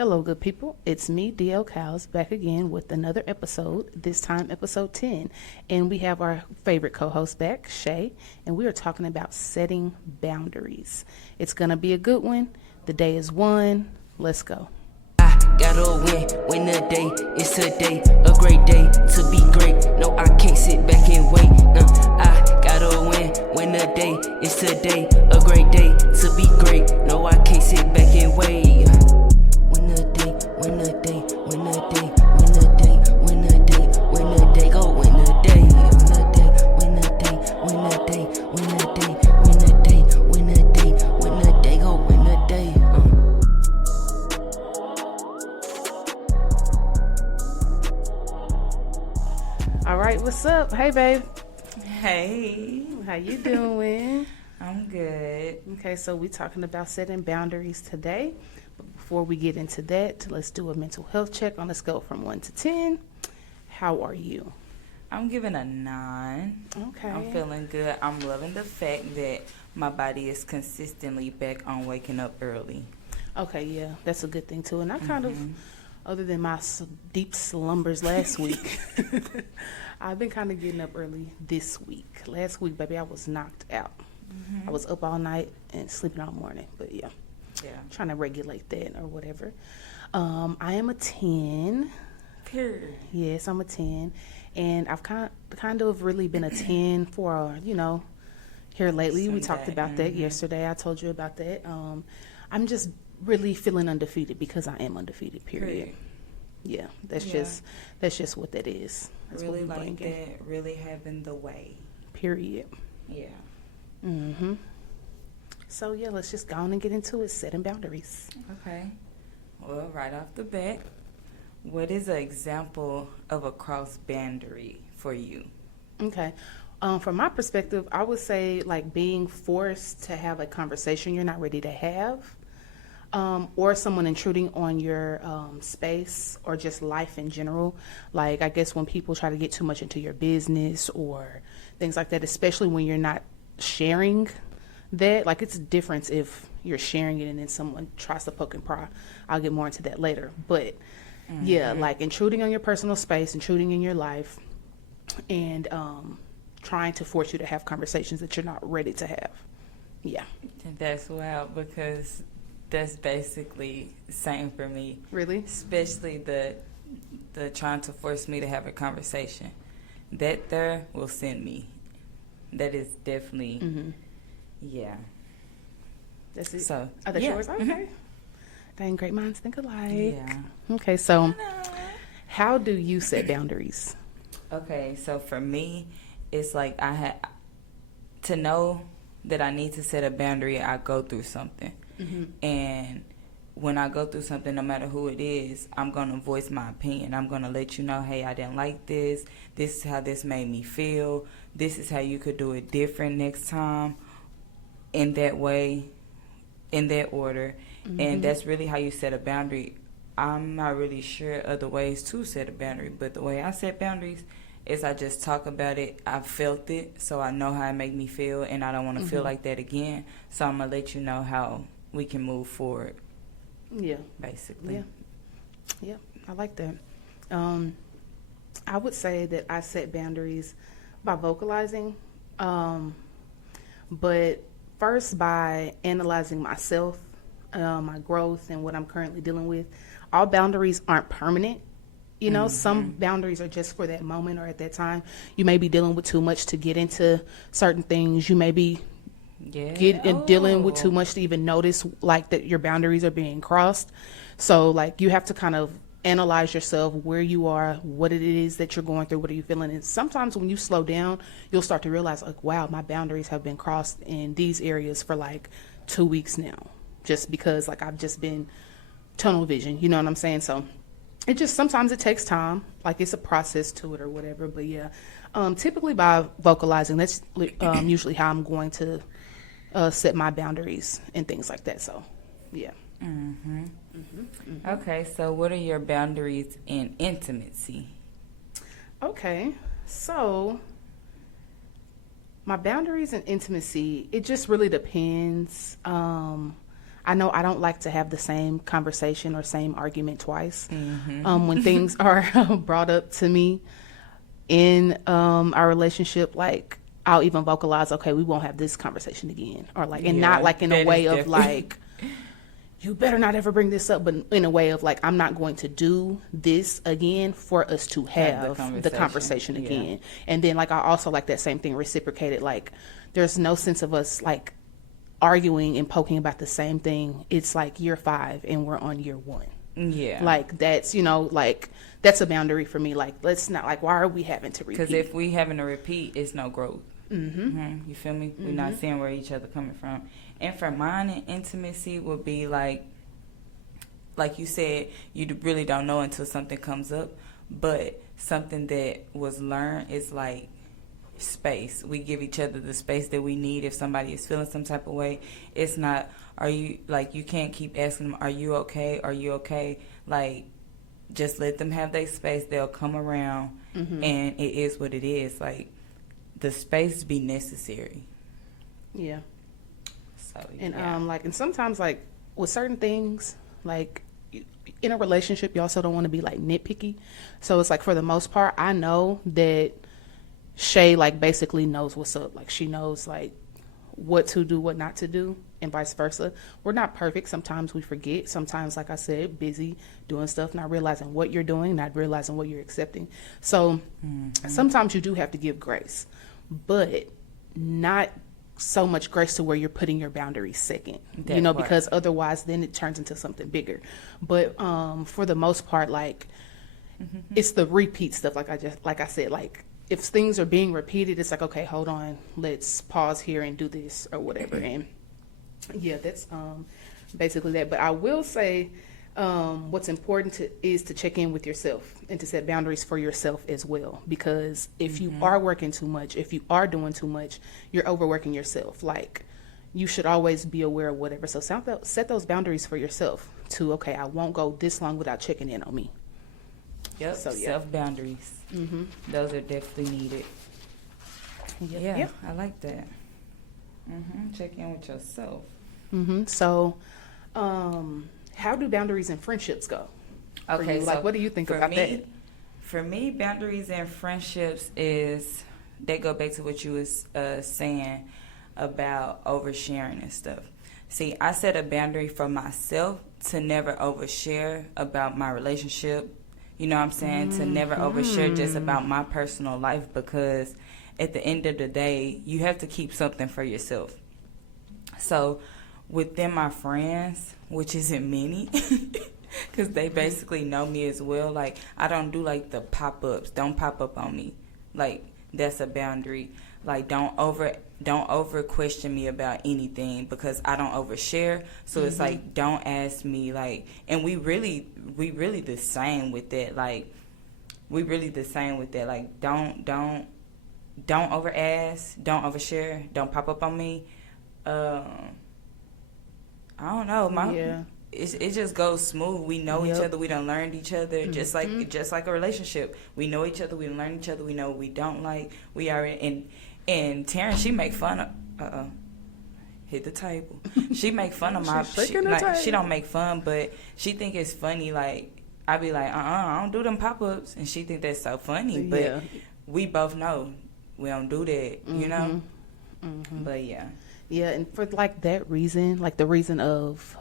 Hello, good people. It's me, DL Cows, back again with another episode, this time episode 10. And we have our favorite co-host back, Shay, and we are talking about setting boundaries. It's going to be a good one. The day is one. Let's go. I gotta win a day. It's today, a great day to be great. No, I can't sit back and wait. I gotta win a day. It's today, a great day to be great. No, I can't sit back and wait. Win a day, win a day, win a day, win a day, win a day, win a day, go win a day, win a day, win a day, win a day, win a day, win a day, win a day, win a day, go win a day. All right, what's up? Hey, babe. Hey, How you doing? I'm good. Okay, so we're talking about setting boundaries today. But before we get into that, let's do a mental health check on a scale from 1 to 10. How are you? I'm giving a 9. Okay. I'm feeling good. I'm loving the fact that my body is consistently back on waking up early. Okay, yeah, that's a good thing too. And I kind of, other than my deep slumbers last week, I've been kind of getting up early this week. Last week, baby, I was knocked out. I was up all night and sleeping all morning. But yeah, trying to regulate that or whatever. I am a 10. Period. Yes, I'm a 10. And I've kind of really been a 10 for, here lately. We talked about that yesterday. I told you about that. I'm just really feeling undefeated because I am undefeated, period. Yeah, that's just what that is. That's Really what we like bringing. that. Really having the way. Period. Yeah. So yeah, let's just go on and get into it, setting boundaries. Okay. Well, right off the bat, what is an example of a cross boundary for you? Okay. From my perspective, I would say like being forced to have a conversation you're not ready to have, or someone intruding on your space or just life in general. Like I guess when people try to get too much into your business or things like that, especially when you're not sharing that. Like it's a difference if you're sharing it and then someone tries to poke and pry. I'll get more into that later. But yeah, like intruding on your personal space, intruding in your life, and trying to force you to have conversations that you're not ready to have. Yeah. That's wild because that's basically the same for me. Really? Especially the trying to force me to have a conversation. That there will send me. That is definitely, yeah. That's it. So, Are they yeah. yours? Okay. Dang, great minds think alike. Yeah. Okay, so how do you set boundaries? Okay, so for me, it's like I had to know that I need to set a boundary. I go through something, and when I go through something, no matter who it is, I'm gonna voice my opinion. I'm gonna let you know, hey, I didn't like this. This is how this made me feel. This is how you could do it different next time. In that way, in that order, and that's really how you set a boundary. I'm not really sure other ways to set a boundary, but the way I set boundaries is I just talk about it. I felt it, so I know how it make me feel, and I don't want to feel like that again. So I'm gonna let you know how we can move forward. Yeah. Basically. Yeah. Yeah, I like that. I would say that I set boundaries by vocalizing, but first by analyzing myself, my growth, and what I'm currently dealing with. All boundaries aren't permanent. Some boundaries are just for that moment or at that time. You may be dealing with too much to get into certain things. You may be dealing with too much to even notice like that your boundaries are being crossed. So like you have to kind of analyze yourself, where you are, what it is that you're going through, what are you feeling. And sometimes when you slow down, you'll start to realize like, wow, my boundaries have been crossed in these areas for like 2 weeks now, just because like I've just been tunnel vision, you know what I'm saying? So it just, sometimes it takes time, like it's a process to it or whatever. But yeah, typically by vocalizing, that's usually how I'm going to set my boundaries and things like that. So yeah. Okay, so what are your boundaries in intimacy? Okay, so my boundaries in intimacy, it just really depends. I I know I don't like to have the same conversation or same argument twice. When things are brought up to me in our relationship, like I'll even vocalize, okay, we won't have this conversation again, or like, and not like in a way of like, you better not ever bring this up, but in a way of like, I'm not going to do this again for us to have the conversation again. And then like, I also like that same thing reciprocated. Like, there's no sense of us like arguing and poking about the same thing. It's like year 5 and we're on year 1. Yeah. Like that's, you know, like that's a boundary for me. Like, let's not, like, why are we having to repeat? Because if we having to repeat, it's no growth. You feel me? We're not seeing where each other coming from. And for mine, and intimacy would be like you said, you really don't know until something comes up. But something that was learned is like space. We give each other the space that we need. If somebody is feeling some type of way, it's not, are you, like, you can't keep asking them, are you okay? Are you okay? Like, just let them have their space. They'll come around, and it is what it is. Like, the space be necessary. Yeah. So, and like, and sometimes like with certain things, like in a relationship, you also don't want to be like nitpicky. So it's like, for the most part, I know that Shay like basically knows what's up. Like, she knows like what to do, what not to do, and vice versa. We're not perfect. Sometimes we forget. Sometimes, like I said, busy doing stuff, not realizing what you're doing, not realizing what you're accepting. So sometimes you do have to give grace, but not so much grace to where you're putting your boundaries second, you know, because otherwise then it turns into something bigger. But for the most part, like it's the repeat stuff. Like I said, like if things are being repeated, it's like, okay, hold on, let's pause here and do this or whatever. And yeah, that's basically that. But I will say what's important is to check in with yourself and to set boundaries for yourself as well. Because if you are working too much, if you are doing too much, you're overworking yourself. Like, you should always be aware of whatever. So set those boundaries for yourself to, okay, I won't go this long without checking in on me. Yep, so, self-boundaries. Those are definitely needed. Yep. I like that. Check in with yourself. So, how do boundaries and friendships go? Okay, so like, what do you think about that? For me, boundaries and friendships they go back to what you was saying about oversharing and stuff. See, I set a boundary for myself to never overshare about my relationship. You know what I'm saying? To never overshare just about my personal life, because at the end of the day, you have to keep something for yourself. So within my friends, which isn't many, because they basically know me as well, like, I don't do like the pop-ups. Don't pop up on me. Like, that's a boundary. Like, don't over question me about anything, because I don't overshare. So it's like, don't ask me, like, and we really the same with that. Like, Like, don't over ask, don't overshare, don't pop up on me. I don't know. It just goes smooth. We know each other. We done learned each other. Just like a relationship. We know each other. We done learned each other. We know what we don't like. We are and Taryn, she make fun of hit the table. She make fun of my she don't make fun, but she think it's funny. Like, I be like, I don't do them pop-ups, and she think that's so funny. But we both know we don't do that, you know. But yeah, and for like that reason, like the reason of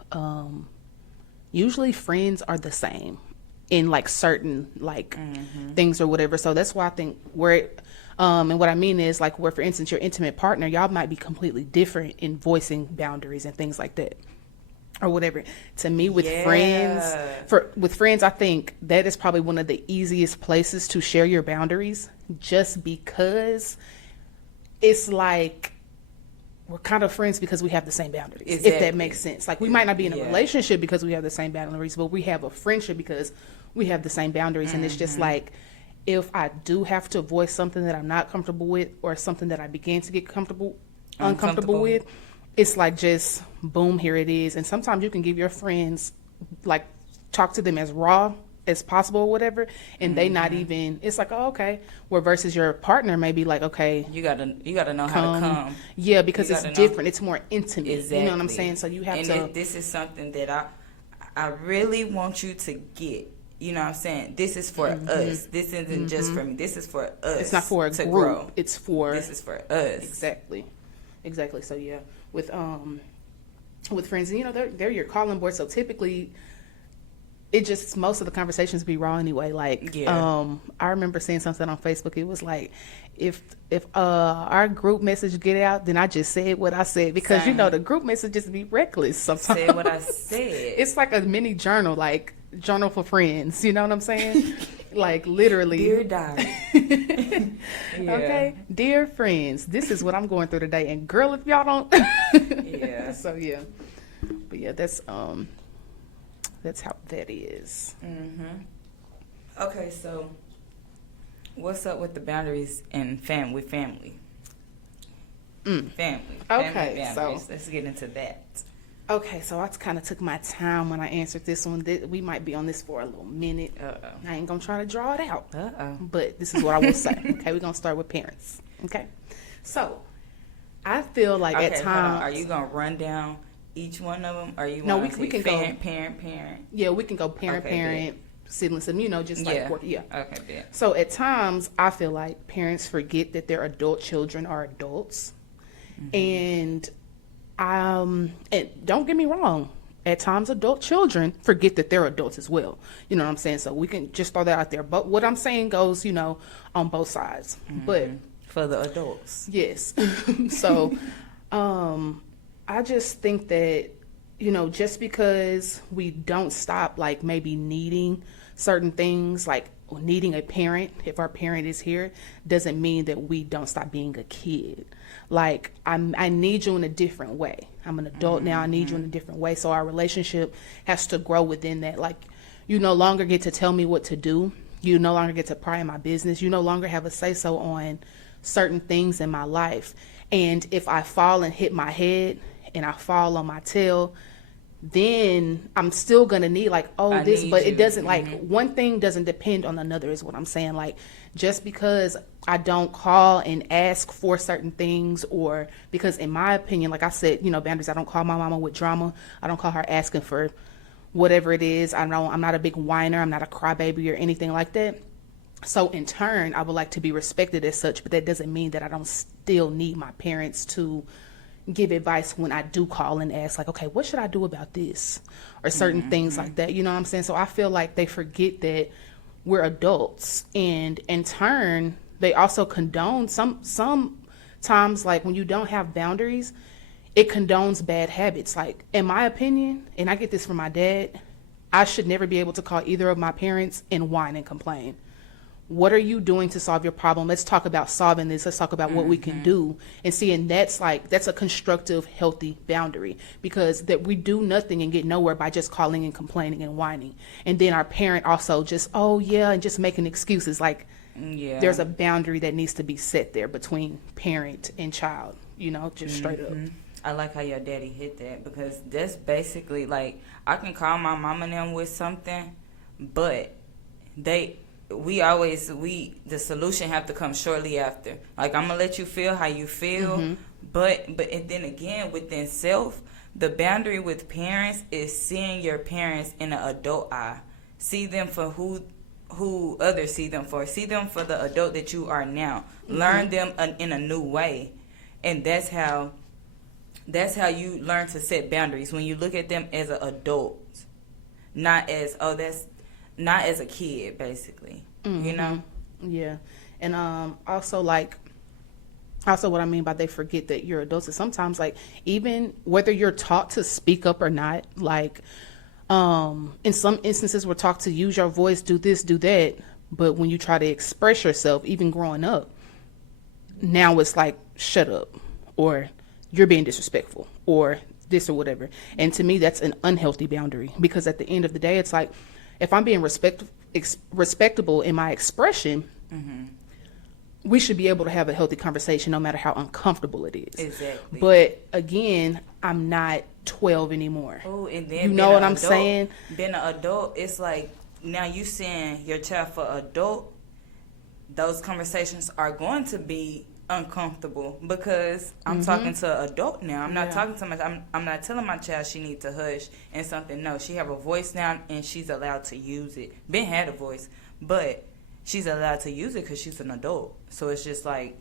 usually friends are the same in like certain like things or whatever. So that's why I think and what I mean is, like, where, for instance, your intimate partner, y'all might be completely different in voicing boundaries and things like that or whatever. To me, with friends, I think that is probably one of the easiest places to share your boundaries, just because it's like we're kind of friends because we have the same boundaries, if that makes sense. Like, we might not be in a relationship because we have the same boundaries, but we have a friendship because we have the same boundaries. And it's just like, if I do have to voice something that I'm not comfortable with, or something that I begin to get uncomfortable with, it's like, just boom, here it is. And sometimes you can give your friends, like, talk to them as raw as possible or whatever, and they not even, it's like, oh, okay. Where versus your partner may be like, okay, you gotta know how to come. Yeah, because it's different. It's more intimate. Exactly. You know what I'm saying? So you have to. This is something that I really want you to get. You know what I'm saying? This is for us. This isn't just for me. This is for us. It's not for a group. Grow. It's for. This is for us. Exactly. So yeah, with friends, and they're your calling board. So typically, it just, most of the conversations be raw anyway. Like, I remember seeing something on Facebook. It was like, if our group message get out, then I just said what I said, because the group messages be reckless sometimes. Said what I said. It's like a mini journal, like journal for friends. You know what I'm saying? Like literally. Dear diary. Okay, dear friends, this is what I'm going through today, and girl, if y'all don't. Yeah. So yeah, but yeah, that's how that is. Okay, so what's up with the boundaries and family? Family. Okay, so let's get into that. Okay, so I kind of took my time when I answered this one. We might be on this for a little minute. I ain't gonna try to draw it out. But this is what I will say. Okay, we're gonna start with parents. Okay, so I feel like at times, are you gonna run down each one of them? Or you no, we can go parent. Yeah, we can go parent, siblings, and just like work. Yeah. Okay. Yeah. So at times, I feel like parents forget that their adult children are adults, and don't get me wrong. At times, adult children forget that they're adults as well. You know what I'm saying? So we can just throw that out there. But what I'm saying goes, on both sides. But for the adults, yes. So, I just think that, just because we don't stop, like maybe needing certain things, like needing a parent, if our parent is here, doesn't mean that we don't stop being a kid. Like, I need you in a different way. I'm an adult now. I need you in a different way. So our relationship has to grow within that. Like, you no longer get to tell me what to do. You no longer get to pry in my business. You no longer have a say-so on certain things in my life. And if I fall and hit my head and I fall on my tail, then I'm still going to need but it doesn't one thing doesn't depend on another is what I'm saying. Like, just because I don't call and ask for certain things, or because in my opinion, like I said, boundaries, I don't call my mama with drama. I don't call her asking for whatever it is. I'm not a big whiner. I'm not a crybaby or anything like that. So in turn, I would like to be respected as such, but that doesn't mean that I don't still need my parents to give advice when I do call and ask, like, okay, what should I do about this? Or certain things like that. You know what I'm saying? So I feel like they forget that we're adults, and in turn, they also condone sometimes, like when you don't have boundaries, it condones bad habits. Like, in my opinion, and I get this from my dad, I should never be able to call either of my parents and whine and complain. What are you doing to solve your problem? Let's talk about solving this. Let's talk about what we can do. And see, and that's a constructive, healthy boundary, because that we do nothing and get nowhere by just calling and complaining and whining. And then our parent also just, and just making excuses. Like, there's a boundary that needs to be set there between parent and child, just straight up. I like how your daddy hit that, because that's basically like, I can call my mom and them with something, but the solution have to come shortly after. Like, I'm gonna let you feel how you feel, but and then again, within self, the boundary with parents is seeing your parents in an adult eye. See them for who others see them for. See them for the adult that you are now. Learn them in a new way, and that's how you learn to set boundaries, when you look at them as an adult, not as a kid, basically. Yeah. And also what I mean by they forget that you're adults is sometimes, like, even whether you're taught to speak up or not, like, in some instances we're taught to use your voice, do this, do that, but when you try to express yourself, even growing up, now it's like, shut up, or you're being disrespectful, or this or whatever. And to me, that's an unhealthy boundary, because at the end of the day, it's like, if I'm being respectable in my expression, we should be able to have a healthy conversation no matter how uncomfortable it is. Exactly. But again, I'm not 12 anymore. Oh, and then you know what I'm saying? Being an adult, it's like now you seeing your child for adult, those conversations are going to be uncomfortable because I'm talking to an adult now. I'm not talking to my. I'm not telling my child she needs to hush and something. No, she have a voice now and she's allowed to use it. Ben had a voice, but she's allowed to use it because she's an adult. So it's just like,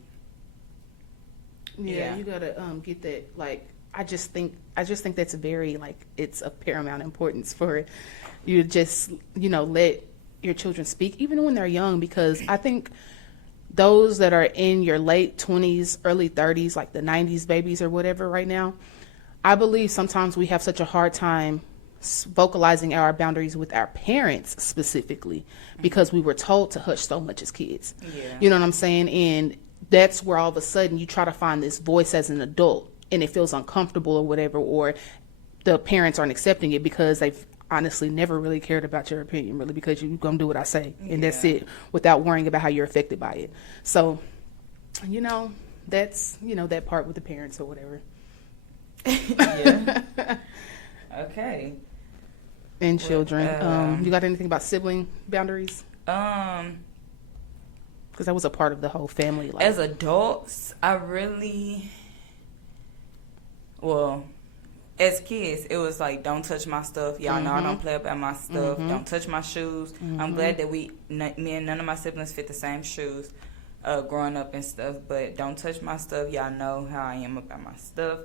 yeah, you gotta get that. Like, I just think that's very, like, it's of paramount importance for you to just, you know, let your children speak even when they're young, because I think those that are in your late 20s, early 30s, like the 90s babies or whatever right now, I believe sometimes we have such a hard time vocalizing our boundaries with our parents specifically because we were told to hush so much as kids. Yeah. You know what I'm saying? And that's where all of a sudden you try to find this voice as an adult and it feels uncomfortable or whatever, or the parents aren't accepting it because they've honestly never really cared about your opinion, really, because you're going to do what I say, and that's it, without worrying about how you're affected by it. So, you know, that's, you know, that part with the parents or whatever. Yeah. Okay. And children. You got anything about sibling boundaries? Because that was a part of the whole family life. As adults, as kids, it was like, don't touch my stuff. Y'all know I don't play about my stuff. Don't touch my shoes. I'm glad that me and none of my siblings fit the same shoes growing up and stuff. But don't touch my stuff. Y'all know how I am about my stuff.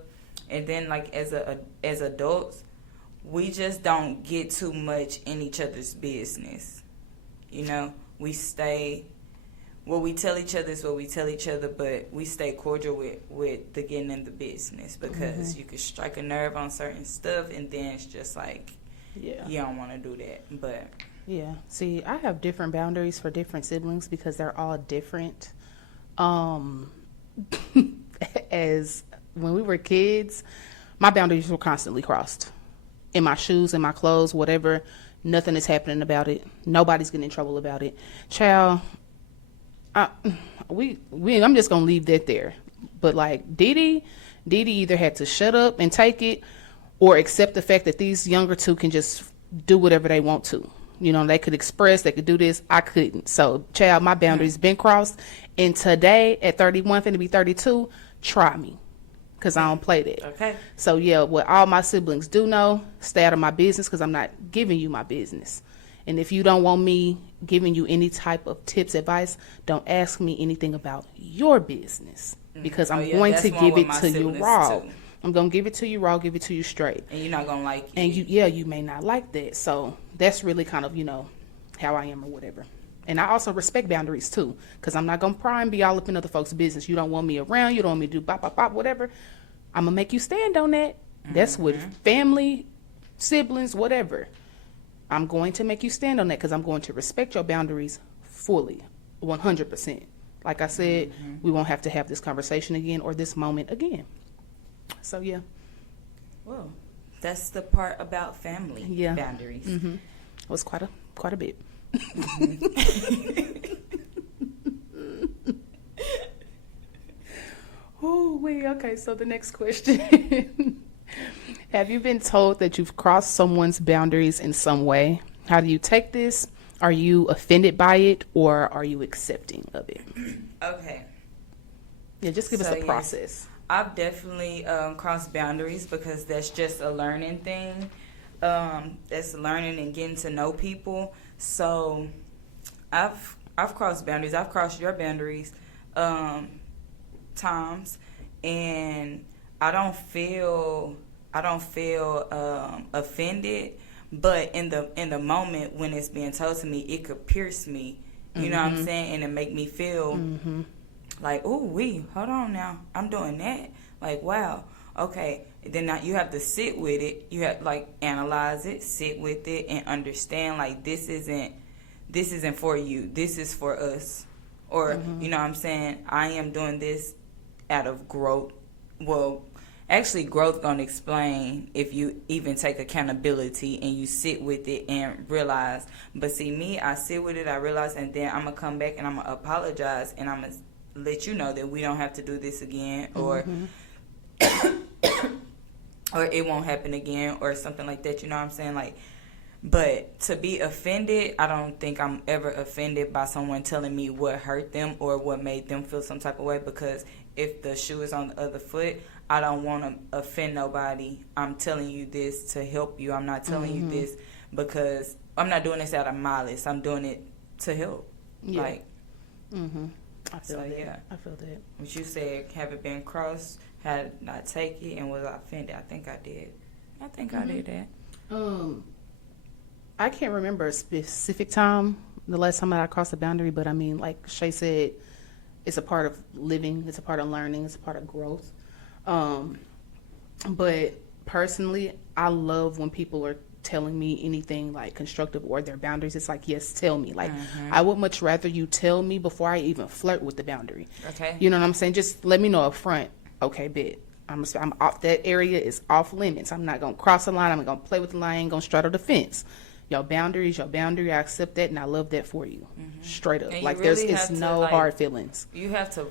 And then, like, as adults, we just don't get too much in each other's business. You know, we stay... What we tell each other is what we tell each other, but we stay cordial with the getting in the business because you can strike a nerve on certain stuff, and then it's just like, you don't want to do that. But yeah, see, I have different boundaries for different siblings because they're all different. As when we were kids, my boundaries were constantly crossed. In my shoes, in my clothes, whatever, nothing is happening about it. Nobody's getting in trouble about it. Child, I'm just gonna leave that there. But like Didi either had to shut up and take it, or accept the fact that these younger two can just do whatever they want to. You know, they could express, they could do this. I couldn't. So, child, my boundaries been crossed. And today, at 31, finna be 32, try me, because I don't play that. okay, So yeah, what all my siblings do know, stay out of my business, because I'm not giving you my business. And if you don't want me giving you any type of tips, advice, don't ask me anything about your business, because I'm going to give it to you raw. Too. I'm going to give it to you raw, give it to you straight. And you're not going to like it. And you may not like that. So that's really kind of, you know, how I am or whatever. And I also respect boundaries too, because I'm not going to pry and be all up in other folks' business. You don't want me around. You don't want me to do bop, bop, bop, whatever. I'm going to make you stand on that. That's with family, siblings, whatever. I'm going to make you stand on that because I'm going to respect your boundaries fully, 100%. Like I said, we won't have to have this conversation again or this moment again. So, yeah. Well, that's the part about family boundaries. It was quite a bit. Oh, wait. Okay, so the next question. Have you been told that you've crossed someone's boundaries in some way? How do you take this? Are you offended by it, or are you accepting of it? Okay. Yeah, just give us a process. I've definitely crossed boundaries because that's just a learning thing. That's learning and getting to know people. So I've crossed boundaries. I've crossed your boundaries times, and I don't feel offended, but in the moment when it's being told to me, it could pierce me. You know what I'm saying? And it make me feel like, oh, hold on now, I'm doing that. Like, wow, okay. Then now you have to sit with it. You have like analyze it, sit with it, and understand like this isn't for you. This is for us. Or you know what I'm saying? I am doing this out of growth. Well, actually, growth gonna explain if you even take accountability and you sit with it and realize. But see, me, I sit with it, I realize, and then I'm gonna come back and I'm gonna apologize and I'm gonna let you know that we don't have to do this again, or or it won't happen again, or something like that. You know what I'm saying? Like, But to be offended, I don't think I'm ever offended by someone telling me what hurt them or what made them feel some type of way, because if the shoe is on the other foot, I don't want to offend nobody. I'm telling you this to help you. I'm not telling you this because I'm not doing this out of malice. I'm doing it to help. Yeah. Like, I feel that. yeah. I feel that. What you said, have it been crossed, had I take it, and was I offended? I think I did. I think I did that. I can't remember a specific time, the last time that I crossed a boundary, but I mean, like Shay said, it's a part of living, it's a part of learning, it's a part of growth. But personally, I love when people are telling me anything like constructive or their boundaries. It's like, yes, tell me. Like, I would much rather you tell me before I even flirt with the boundary. Okay. You know what I'm saying? Just let me know up front. Okay, bet. I'm off, that area is off limits. I'm not going to cross the line. I'm going to play with the line. I ain't going to straddle the fence. Your boundary is your boundary. I accept that, and I love that for you. Straight up. Like, really it's no hard feelings. You have to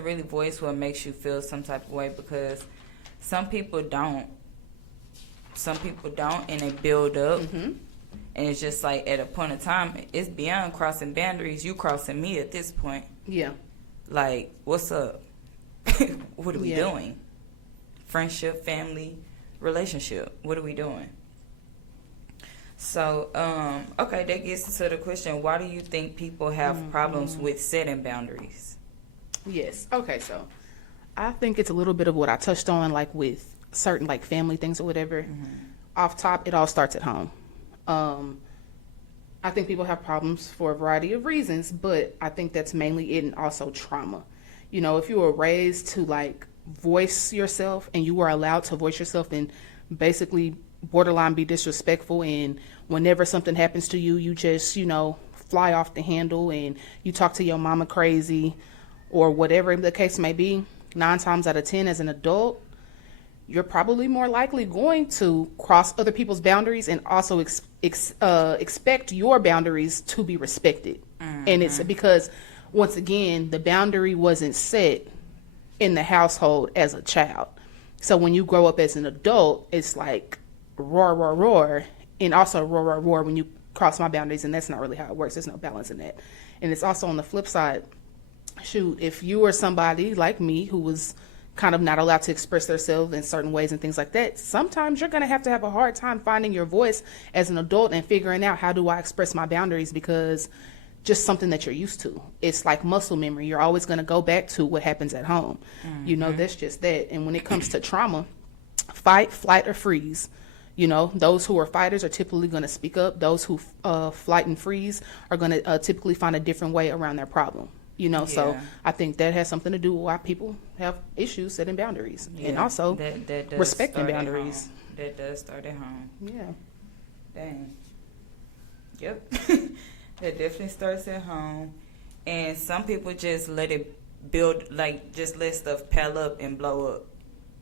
really voice what makes you feel some type of way, because some people don't. And they build up. And it's just like, at a point in time, it's beyond crossing boundaries. You crossing me at this point. Yeah. Like, what's up? What are we doing? Friendship, family, relationship. What are we doing? So, okay, that gets to the question, why do you think people have problems with setting boundaries? Yes. Okay, so I think it's a little bit of what I touched on, like with certain like family things or whatever. Off top, it all starts at home. I think people have problems for a variety of reasons, but I think that's mainly it, and also trauma. You know, if you were raised to like voice yourself, and you were allowed to voice yourself and basically borderline be disrespectful, and whenever something happens to you, you just, you know, fly off the handle and you talk to your mama crazy or whatever the case may be, 9 times out of 10 as an adult, you're probably more likely going to cross other people's boundaries and also expect your boundaries to be respected. And it's because, once again, the boundary wasn't set in the household as a child. So when you grow up as an adult, it's like roar, roar, roar, and also roar, roar, roar when you cross my boundaries, and that's not really how it works. There's no balance in that. And it's also on the flip side, shoot, if you are somebody like me who was kind of not allowed to express themselves in certain ways and things like that, sometimes you're going to have a hard time finding your voice as an adult and figuring out, how do I express my boundaries, because just something that you're used to. It's like muscle memory. You're always going to go back to what happens at home. You know, that's just that. And when it comes to trauma, fight, flight, or freeze. You know, those who are fighters are typically going to speak up. Those who flight and freeze are going to typically find a different way around their problem. You know, so I think that has something to do with why people have issues setting boundaries, and also that respecting boundaries. That does start at home. Yeah. Dang. Yep. That definitely starts at home. And some people just let it build, like, just let stuff pile up and blow up.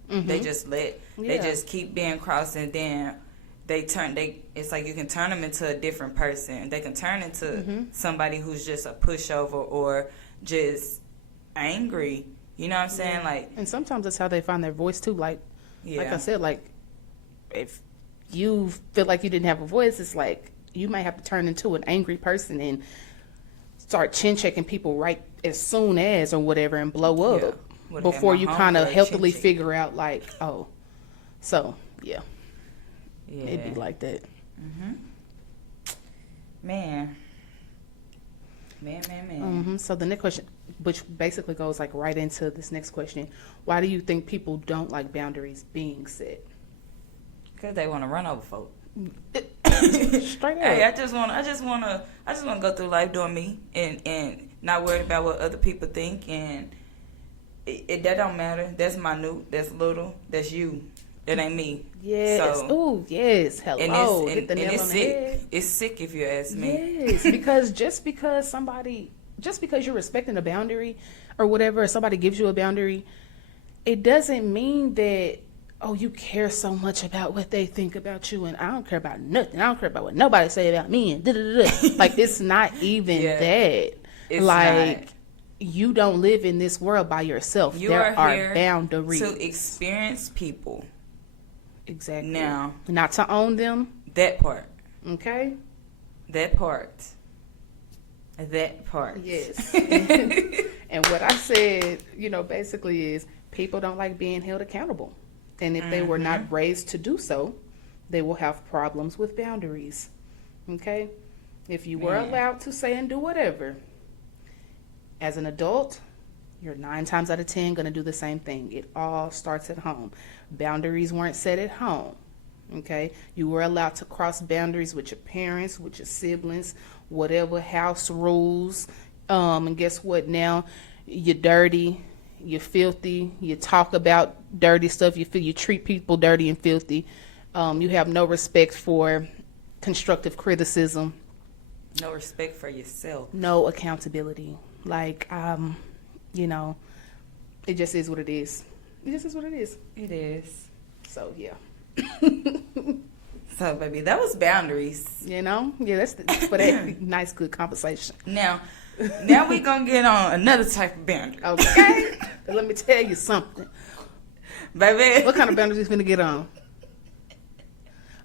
They just they just keep being crossed, and then it's like you can turn them into a different person. They can turn into somebody who's just a pushover or just angry. You know what I'm saying? Like, and sometimes that's how they find their voice too. Like I said, like, if you feel like you didn't have a voice, it's like you might have to turn into an angry person and start chin checking people right as soon as or whatever, and blow up before you kind of healthily figure out, like, oh, so it'd be like that. Man. So the next question, which basically goes like right into this next question, why do you think people don't like boundaries being set? Because they want to run over folk. Straight up. Hey, I just want to go through life doing me and not worried about what other people think, and that don't matter. That's minute. That's little. That's you. That ain't me. Yes. So, ooh, yes. Hello. Hit the nail it's on the sick. head. It's sick if you ask me. Yes, because just because you're respecting a boundary or whatever, or somebody gives you a boundary, it doesn't mean that, oh, you care so much about what they think about you, and I don't care about nothing. I don't care about what nobody say about me, and da-da-da-da. Like, it's not even that. It's like, not. You don't live in this world by yourself. There are boundaries to experience people. Exactly. Now, not to own them, That part. Okay? That part. Yes. And what I said, basically is people don't like being held accountable. And if they were not raised to do so, they will have problems with boundaries. Okay? If you were allowed to say and do whatever, as an adult, you're 9 times out of 10 going to do the same thing. It all starts at home. Boundaries weren't set at home. Okay? You were allowed to cross boundaries with your parents, with your siblings, whatever, house rules. And guess what? Now you're dirty, you're filthy, you talk about dirty stuff, you treat people dirty and filthy. You have no respect for constructive criticism. No respect for yourself. No accountability. Like, it just is what it is. It just is what it is. It is. So, yeah. So, baby, that was boundaries. Yeah, that's for that nice, good conversation. Now we gonna get on another type of boundary. Okay? Let me tell you something. Baby. What kind of boundaries we finna get on?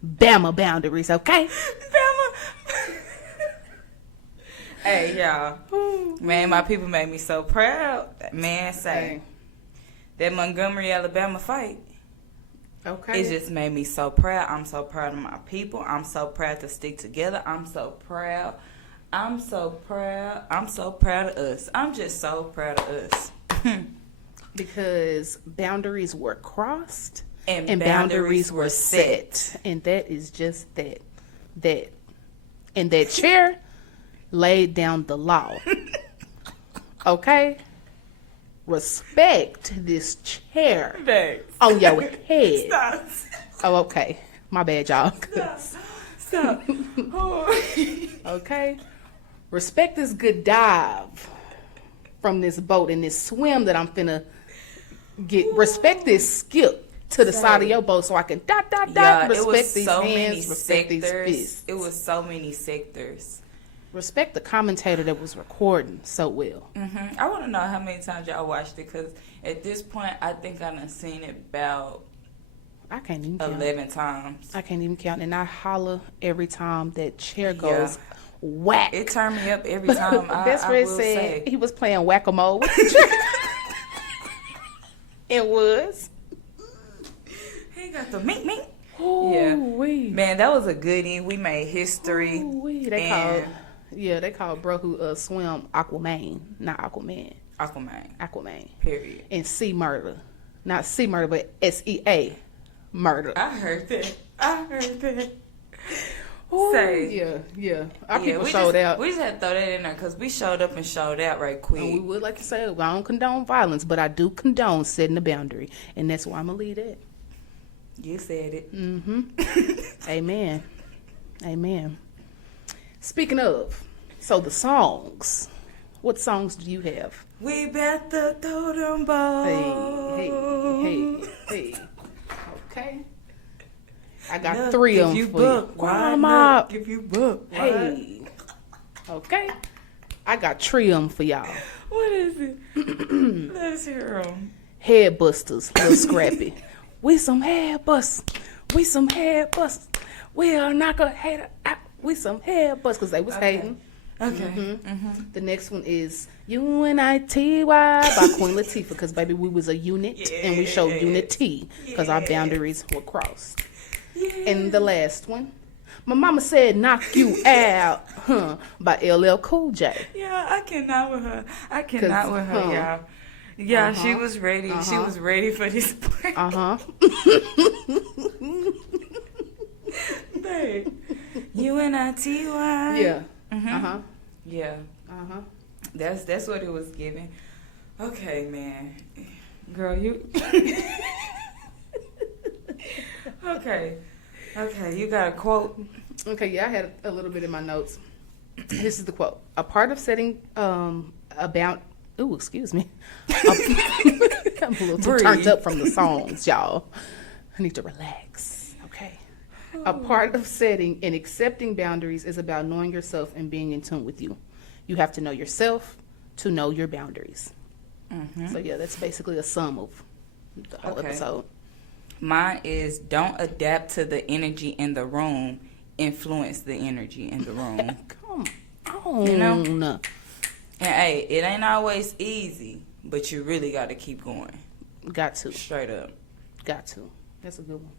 Bama boundaries, okay? Bama. Hey, y'all. Man, my people made me so proud. Man, say, that Montgomery, Alabama fight. Okay. It just made me so proud. I'm so proud of my people. I'm so proud to stick together. I'm so proud. I'm so proud of us. I'm just so proud of us. Because boundaries were crossed And boundaries were set. And that is just that. And that chair laid down the law. Okay? Respect this chair on your head. Stop. Oh, okay. My bad, y'all. Stop. Okay? Respect this good dive from this boat and this swim that I'm finna get. Respect this skip to the side of your boat so I can respect these hands, respect these fists. It was so many sectors. Respect the commentator that was recording so well. I want to know how many times y'all watched it, because at this point, I think I done seen it about I can't even count. 11 times. I can't even count. And I holler every time that chair goes whack. It turned me up every time. Best I friend will said say. he was playing whack-a-mole with the chair. It was. He got the mink. Ooh, Yeah. wee. Man, that was a goodie. We made history. Ooh, wee. They called bro who swim Aquaman, not Aquaman. Aquaman. Period. Period. And sea murder, not sea murder, but SEA murder. I heard that. Ooh, Say. yeah. Our people we showed out. We just had to throw that in there because we showed up and showed out right quick. And we would like to say, I don't condone violence, but I do condone setting a boundary, and that's why I'm gonna leave it. You said it. Amen. Speaking of, so the songs. What songs do you have? We bet the totem pole. Hey. Okay. I got 3 of them for you. Why not give you book? Hey. Okay. I got 3 of them for y'all. What is it? Let's hear them. Head busters, Lil Scrappy. We some head busters. We'll knock a hater out. We some head busters, because they was hating. Okay. The next one is UNITY by Queen Latifah, because baby, we was a unit and we showed unity because our boundaries were crossed. And the last one, my mama said knock you out, by LL Cool J. Yeah, I cannot with her. Y'all. Yeah, she was ready. She was ready for this point. Babe. UNITY. Yeah. Yeah. That's what it was giving. Okay, man. Girl, you. Okay, you got a quote? Okay, yeah, I had a little bit in my notes. This is the quote. A part of setting excuse me. I'm a little too turned up from the songs, y'all. I need to relax, okay? A part of setting and accepting boundaries is about knowing yourself and being in tune with you. You have to know yourself to know your boundaries. So, yeah, that's basically a sum of the whole episode. Mine is don't adapt to the energy in the room. influence the energy in the room. Come on. You know? And hey, it ain't always easy, but you really got to keep going. Got to. Straight up. Got to. That's a good one.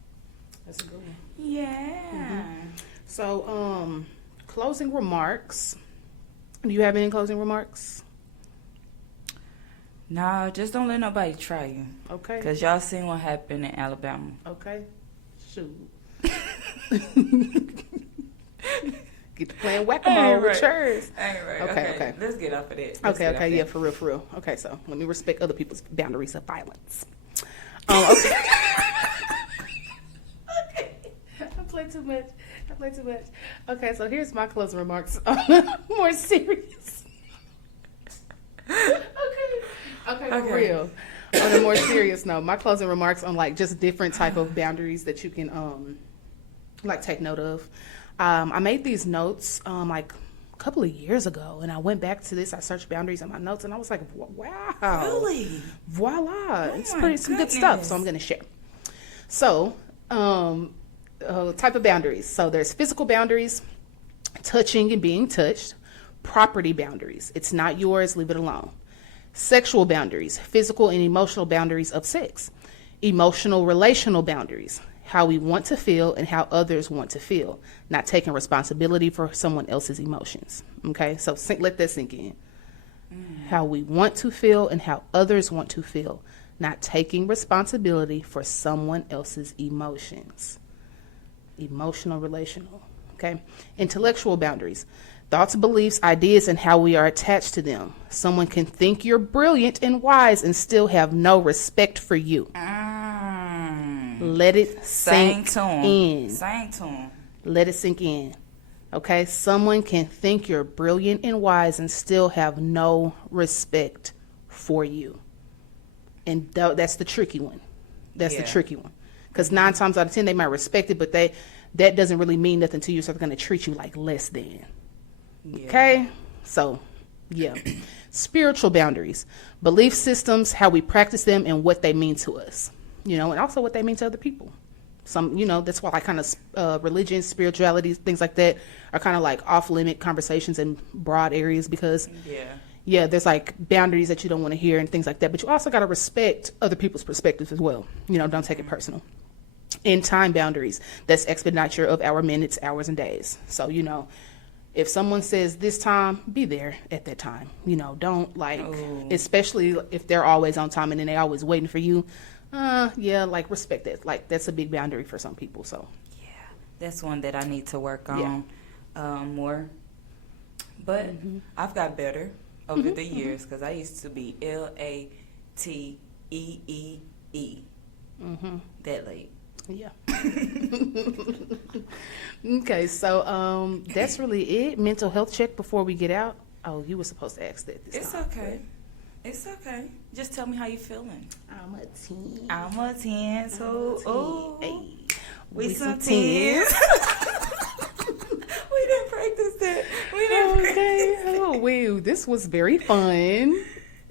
That's a good one. Yeah. So, closing remarks. Do you have any closing remarks? No, just don't let nobody try you. Okay. Because y'all seen what happened in Alabama. Okay. Shoot. Get to playing whack-a-mole with chairs. Okay. Let's get off of that. Okay. Yeah, for real. Okay, so let me respect other people's boundaries of violence. Okay. I play too much. Okay, so here's my closing remarks. More serious. Okay, for real. On a more serious note, my closing remarks on like just different type of boundaries that you can like take note of. I made these notes like a couple of years ago, and I went back to this. I searched boundaries in my notes, and I was like, wow. Really? Voila. Oh, it's some good goodness. stuff, so I'm going to share. So, type of boundaries. So there's physical boundaries, touching and being touched, property boundaries. It's not yours, leave it alone. Sexual boundaries, physical and emotional boundaries of sex. Emotional relational boundaries, how we want to feel and how others want to feel, not taking responsibility for someone else's emotions. Okay, so let that sink in. How we want to feel and how others want to feel, not taking responsibility for someone else's emotions. Emotional, relational. Okay, intellectual boundaries, thoughts, beliefs, ideas, and how we are attached to them. Someone can think you're brilliant and wise and still have no respect for you. Let it sink in. Let it sink in. Okay? Someone can think you're brilliant and wise and still have no respect for you. And that's the tricky one. That's the tricky one. Because 9 times out of 10, they might respect it, but that doesn't really mean nothing to you, so they're going to treat you like less than. Yeah. Okay? So, yeah. Spiritual boundaries. Belief systems, how we practice them, and what they mean to us. You know, and also what they mean to other people. Some, you know, that's why like kind of religion, spirituality, things like that are kind of like off-limit conversations in broad areas because, there's like boundaries that you don't want to hear and things like that. But you also got to respect other people's perspectives as well. You know, don't take it personal. And time boundaries. That's expenditure of our minutes, hours, and days. So, you know, if someone says this time, be there at that time. You know, don't like, especially if they're always on time and then they're always waiting for you. Like respect that. Like that's a big boundary for some people. So yeah, that's one that I need to work on more. But I've got better over the years because I used to be LATEEE. That late. Yeah. Okay, so that's really it. Mental health check before we get out. Oh, you were supposed to ask that this time. Okay. It's okay. Just tell me how you feeling. I'm a 10. I'm a 10. So, hey, we some 10s. We didn't practice that. Oh, this was very fun.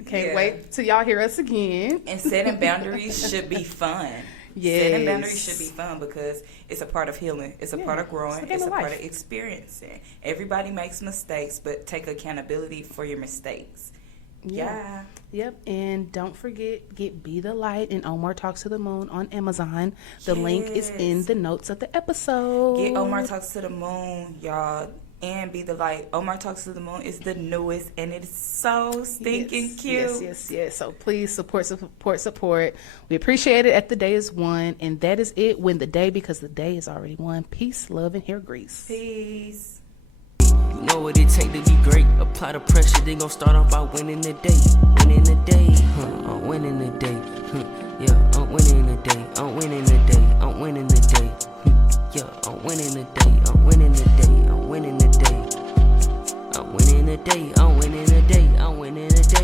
Can't wait till y'all hear us again. And setting boundaries should be fun. Yes. Setting boundaries should be fun because it's a part of healing. It's a part of growing. It's a part of experiencing. Everybody makes mistakes, but take accountability for your mistakes. Yeah. Yep. And don't forget, get Be the Light and Omar Talks to the Moon on Amazon. The link is in the notes of the episode. Get Omar Talks to the Moon, y'all. And Be the Light. Omar Talks to the Moon is the newest, and it's so stinking cute. Yes. So please support. We appreciate it. At the day is won, and that is it. Win the day because the day is already won. Peace, love, and hair grease. Peace. You know what it take to be great. Apply the pressure, then gon' start off by winning the day. Winning the day. I'm winning the day. Yeah, I'm winning the day. I'm winning the day. I'm winning the day. Yeah, I'm winning the day. I'm winning the day. I'm winning the day. I'm winning the day. I'm winning the day. I'm winning the day.